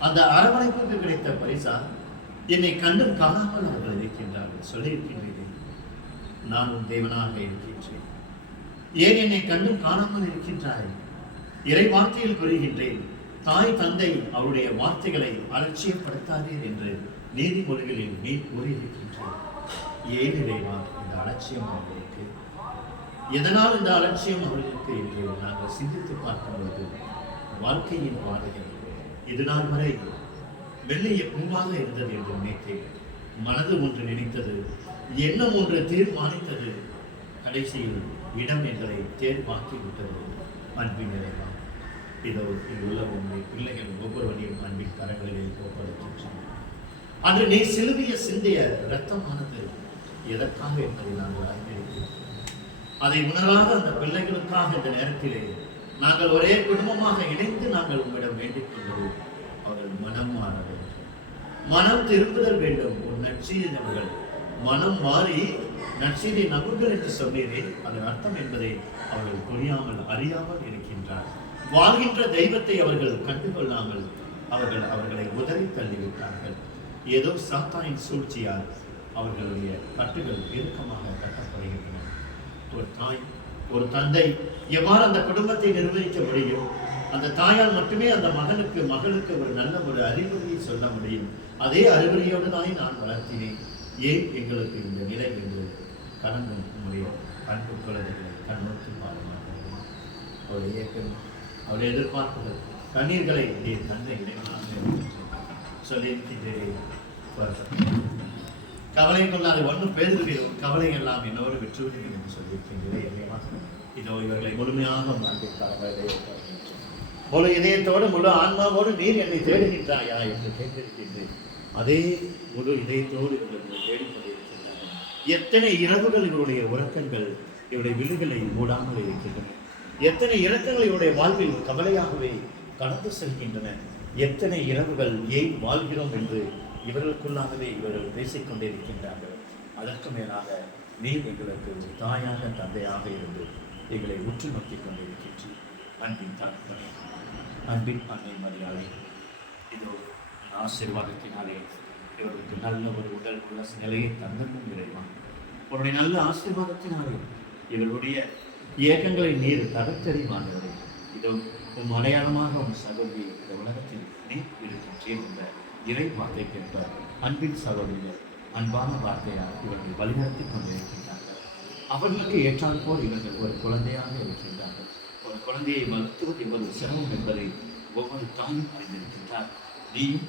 அந்த அரவணைப்புக்கு கிடைத்த பரிசா என்னை கண்டும் காணாமல் அவர்கள் இருக்கின்றார்கள். சொல்லியிருக்கின்றேன். நானும் தேவனாக இருக்கின்றேன். ஏன் என்னை கண்டும் காணாமல் இருக்கின்றாய்? இறை வார்த்தையில் கூறுகின்றேன் தாய் தந்தை அவருடைய வார்த்தைகளை அலட்சியப்படுத்தாதீர் என்று நீதிமொழிகளில் நீ கூறியிருக்கின்றேன். ஏன் இறைவா இந்த அலட்சியம் அவர்களுக்கு? எதனால் இந்த அலட்சியம் அவர்களுக்கு என்று நாங்கள் சிந்தித்து பார்க்கும்போது வாழ்க்கையின் பாதைகள் இது நாள் வரை வெள்ளைய பூவாக இருந்தது என்று நினைத்தேன் மனது ஒன்று நினைத்தது எண்ணம் ஒன்று தீர்மானித்தது. கடைசியில் இடம் எங்களை தேர்வாக்கி விட்டது அன்பின் நிறைவா இதோ இங்குள்ள உண்மை பிள்ளைகள் ஒவ்வொருவரையும் அன்பின் கரங்களிலே ஒப்படைக்கின்றன அன்று நீ சிலுவைய சிந்திய இரத்தமானது எதற்காக என்பதை நாங்கள் அறிந்திருக்கிறோம். அதை உணராத அந்த பிள்ளைகளுக்காக இந்த நேரத்திலே நாங்கள் ஒரே குடும்பமாக இணைந்து நாங்கள் உங்களிடம் வேண்டிக் கொள்கிறோம் அவர்கள் மனம் மாற வேண்டும் மனம் திரும்புதல் வேண்டும். ஒரு நற்செய்தி நபர்கள் மனம் மாறி நற்செய்தி நபர்கள் என்று சொன்னீரே அதன் அர்த்தம் என்பதை அவர்கள் புரியாமல் அறியாமல் இருக்கின்றார். வாழ்கின்ற தெய்வத்தை அவர்கள் கண்டுகொள்ளாமல் அவர்கள் அவர்களை உதறி தள்ளிவிட்டார்கள். ஏதோ சாத்தானின் சூழ்ச்சியால் அவர்களுடைய கட்டுகள் இறுக்கமாக கட்டப்படுகின்றன. ஒரு தாய் ஒரு தந்தை எவ்வாறு அந்த குடும்பத்தை நிர்வகிக்க முடியும்? அந்த தாயால் மட்டுமே அந்த மகனுக்கு மகளுக்கு ஒரு நல்ல ஒரு அறிகுறியை சொல்ல முடியும். அதே அறிகுறியோடு தானே நான் வளர்த்தினேன். ஏன் எங்களுக்கு இந்த நிலை என்று கடந்து உங்களுடைய அன்பு குழந்தைகளை கண்ணோக்கி பாருங்கள் அவருடைய இயக்கம் அவருடைய எதிர்பார்ப்புகள் கண்ணீர்களை என் தந்தை இறைவனாக சொல்லியிருக்கின்றேன் கவலை கொள்ளாது ஒன்றும் பேருக்கு கவலை எல்லாம் என்னோடு விற்றுவிடுங்கள் என்று சொல்லியிருக்கின்றேன் இல்லையா இதோ இவர்களை முழுமையாக மாற்றிருக்கிறார்களே முழு இதயத்தோடு முழு ஆன்மாவோடு நீர் என்னை தேடுகின்றாயா என்று கேட்டிருக்கின்றேன். அதே முழு இதயத்தோடு இவர்கள் தேடிக்கொண்டிருக்கின்றனர். எத்தனை இரவுகள் இவருடைய உறக்கங்கள் இவருடைய விழுகளை மூடாமல் இருக்கின்றன? எத்தனை இறக்கங்கள் இவருடைய வாழ்வில் கவலையாகவே கடந்து செல்கின்றன? எத்தனை இரவுகள் ஏன் வாழ்கிறோம் என்று இவர்களுக்குள்ளாகவே இவர்கள் பேசிக்கொண்டே இருக்கின்றார்கள். அதற்கு மேலாக நீர் எங்களுக்கு ஒரு தாயாக தந்தையாக இருந்து எங்களை உற்று நோக்கி கொண்டிருக்கின்றீர் அன்பின் தாழ்மணி அன்பின் அன்னை மரியாதை. இதோ ஆசீர்வாதத்தினாலே இவர்களுக்கு நல்ல ஒரு உடல் உள்ள நிலையை தந்தமும் இறைவான் உன்னுடைய நல்ல ஆசீர்வாதத்தினாலே இவர்களுடைய இயக்கங்களை நீர் தகத்தறிவானவரே இதோ உன் அடையாளமாக உன் சகோதரி இந்த உலகத்தில் நீ இருக்கின்றீர் இறை வார்த்தை கேட்பார் அன்பின் சகோதரிகள் அன்பான வார்த்தையால் இவர்கள் வழிநடத்தி கொண்டிருக்கின்றார்கள். அவர்களுக்கு ஏற்றால் போல் இவர்கள் ஒரு குழந்தையாக இருக்கின்றார்கள். ஒரு குழந்தையை வளர்த்துவது எவ்வளவு சிரமம் என்பதை ஒவ்வொரு தாயும் அறிந்திருக்கின்றார். நீயும்